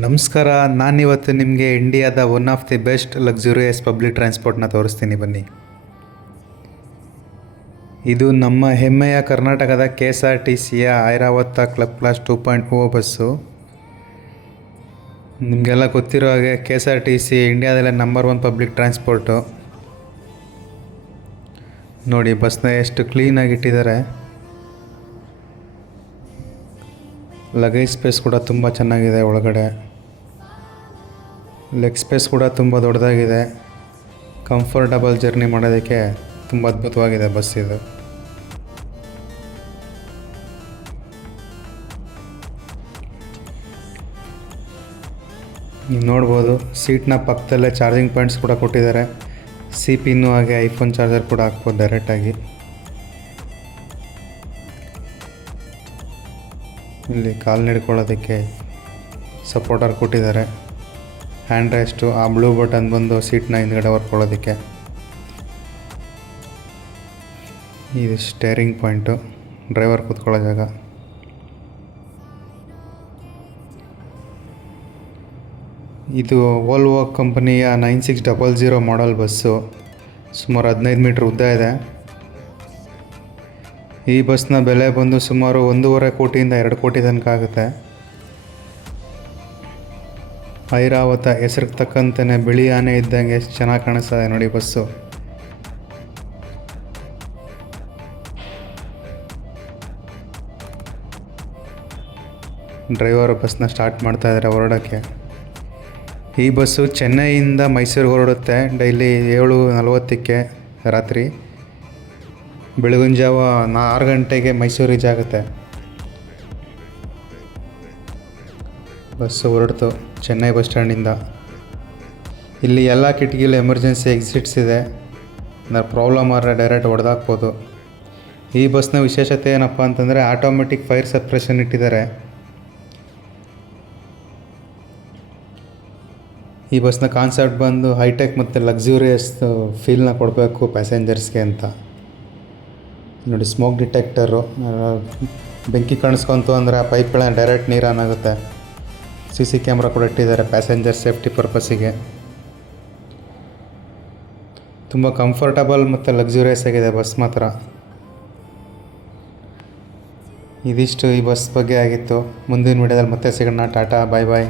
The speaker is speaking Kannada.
ನಮಸ್ಕಾರ. ನಾನಿವತ್ತು ನಿಮಗೆ ಇಂಡಿಯಾದ one of the best luxurious public ಟ್ರಾನ್ಸ್ಪೋರ್ಟ್ನ ತೋರಿಸ್ತೀನಿ ಬನ್ನಿ. ಇದು ನಮ್ಮ ಹೆಮ್ಮೆಯ ಕರ್ನಾಟಕದ KSRTCಯ ಐರಾವತ ಕ್ಲಬ್ ಕ್ಲಾಸ್ 2.0 ಬಸ್ಸು. ನಿಮಗೆಲ್ಲ ಗೊತ್ತಿರೋ ಹಾಗೆ KSRTC ಇಂಡಿಯಾದಲ್ಲೇ ನಂಬರ್ 1 ಪಬ್ಲಿಕ್ ಟ್ರಾನ್ಸ್ಪೋರ್ಟು. ನೋಡಿ ಬಸ್ನ ಎಷ್ಟು ಕ್ಲೀನಾಗಿ ಇಟ್ಟಿದ್ದಾರೆ. ಲಗೇಜ್ ಸ್ಪೇಸ್ ಕೂಡ ತುಂಬ ಚೆನ್ನಾಗಿದೆ. ಒಳಗಡೆ ಲೆಗ್ ಸ್ಪೇಸ್ ಕೂಡ ತುಂಬ ದೊಡ್ಡದಾಗಿದೆ. ಕಂಫರ್ಟಬಲ್ ಜರ್ನಿ ಮಾಡೋದಕ್ಕೆ ತುಂಬ ಅದ್ಭುತವಾಗಿದೆ ಬಸ್ ಇದು. ನೀವು ನೋಡ್ಬೋದು ಸೀಟ್ನ ಪಕ್ಕದಲ್ಲೇ ಚಾರ್ಜಿಂಗ್ ಪಾಯಿಂಟ್ಸ್ ಕೂಡ ಕೊಟ್ಟಿದ್ದಾರೆ. ಸಿ ಪಿನ್ನು ಹಾಗೆ ಐಫೋನ್ ಚಾರ್ಜರ್ ಕೂಡ ಹಾಕ್ಬೋದು ಡೈರೆಕ್ಟಾಗಿ. ಇಲ್ಲಿ ಕಾಲು ಹಿಡ್ಕೊಳ್ಳೋದಕ್ಕೆ ಸಪೋರ್ಟರ್ ಕೊಟ್ಟಿದ್ದಾರೆ. ಹ್ಯಾಂಡ್ ರೆಸ್ಟು, ಆ ಬ್ಲೂ ಬಟನ್ ಬಂದು ಸೀಟ್ನ ಹಿಂದ್ಗಡೆ ಹೊರ್ಕೊಳ್ಳೋದಕ್ಕೆ. ಇದು ಸ್ಟೇರಿಂಗ್ ಪಾಯಿಂಟು, ಡ್ರೈವರ್ ಕೂತ್ಕೊಳ್ಳೋ ಜಾಗ. ಇದು ವೋಲ್ವೋ ಕಂಪನಿಯ 9600 ಮಾಡೆಲ್ ಬಸ್ಸು. ಸುಮಾರು 15 ಮೀಟ್ರ್ ಉದ್ದ ಇದೆ. ಈ ಬಸ್ನ ಬೆಲೆ ಬಂದು ಸುಮಾರು 1.5 ಕೋಟಿಯಿಂದ 2 ಕೋಟಿ ತನಕ ಆಗುತ್ತೆ. ಐರಾವತ ಹೆಸರಿಗೆ ತಕ್ಕಂತೆಯೇ ಬಿಳಿ ಆನೆ ಇದ್ದಂಗೆ ಎಷ್ಟು ಚೆನ್ನಾಗಿ ಕಾಣಿಸ್ತದೆ ನೋಡಿ ಬಸ್ಸು. ಡ್ರೈವರ್ ಬಸ್ನ ಸ್ಟಾರ್ಟ್ ಮಾಡ್ತಾ ಇದ್ದಾರೆ ಹೊರಡೋಕ್ಕೆ. ಈ ಬಸ್ಸು ಚೆನ್ನೈಯಿಂದ ಮೈಸೂರಿಗೆ ಹೊರಡುತ್ತೆ ಡೈಲಿ 7:40ಕ್ಕೆ ರಾತ್ರಿ. ಬೆಳಗಿನ ಜಾವ 6 ಗಂಟೆಗೆ ಮೈಸೂರು ರೀಚ್ ಆಗುತ್ತೆ. ಬಸ್ಸು ಹೊರಡ್ತು ಚೆನ್ನೈ ಬಸ್ ಸ್ಟ್ಯಾಂಡಿಂದ. ಇಲ್ಲಿ ಎಲ್ಲ ಕಿಟಕಿಲಿ ಎಮರ್ಜೆನ್ಸಿ ಎಕ್ಸಿಟ್ಸ್ ಇದೆ. ಏನಾದ್ರು ಪ್ರಾಬ್ಲಮ್ ಆದರೆ ಡೈರೆಕ್ಟ್ ಹೊಡೆದಾಕ್ಬೋದು. ಈ ಬಸ್ನ ವಿಶೇಷತೆ ಏನಪ್ಪ ಅಂತಂದರೆ ಆಟೋಮೆಟಿಕ್ ಫೈರ್ ಸಪ್ರೆಷನ್ ಇಟ್ಟಿದ್ದಾರೆ. ಈ ಬಸ್ನ ಕಾನ್ಸೆಪ್ಟ್ ಬಂದು ಹೈಟೆಕ್ ಮತ್ತು ಲಕ್ಸುರಿಯಸ್ ಫೀಲ್ನ ಕೊಡಬೇಕು ಪ್ಯಾಸೆಂಜರ್ಸ್ಗೆ ಅಂತ. ನೋಡಿ ಸ್ಮೋಕ್ ಡಿಟೆಕ್ಟರು, ಬೆಂಕಿ ಕಾಣಿಸ್ಕೊಂತು ಅಂದರೆ ಆ ಪೈಪ್ಗಳನ್ನ ಡೈರೆಕ್ಟ್ ನೀರು ಆನ್ ಆಗುತ್ತೆ. CC ಕ್ಯಾಮ್ರಾ ಕೂಡ ಇಟ್ಟಿದ್ದಾರೆ ಪ್ಯಾಸೆಂಜರ್ ಸೇಫ್ಟಿ ಪರ್ಪಸ್ಸಿಗೆ. ತುಂಬ ಕಂಫರ್ಟಬಲ್ ಮತ್ತು ಲಕ್ಸುರಿಯಸ್ ಆಗಿದೆ ಬಸ್ ಮಾತ್ರ. ಇದಿಷ್ಟು ಈ ಬಸ್ ಬಗ್ಗೆ ಆಗಿತ್ತು. ಮುಂದಿನ ವಿಡಿಯೋದಲ್ಲಿ ಮತ್ತೆ ಸಿಗೋಣ. ಟಾಟಾ, ಬಾಯ್ ಬಾಯ್.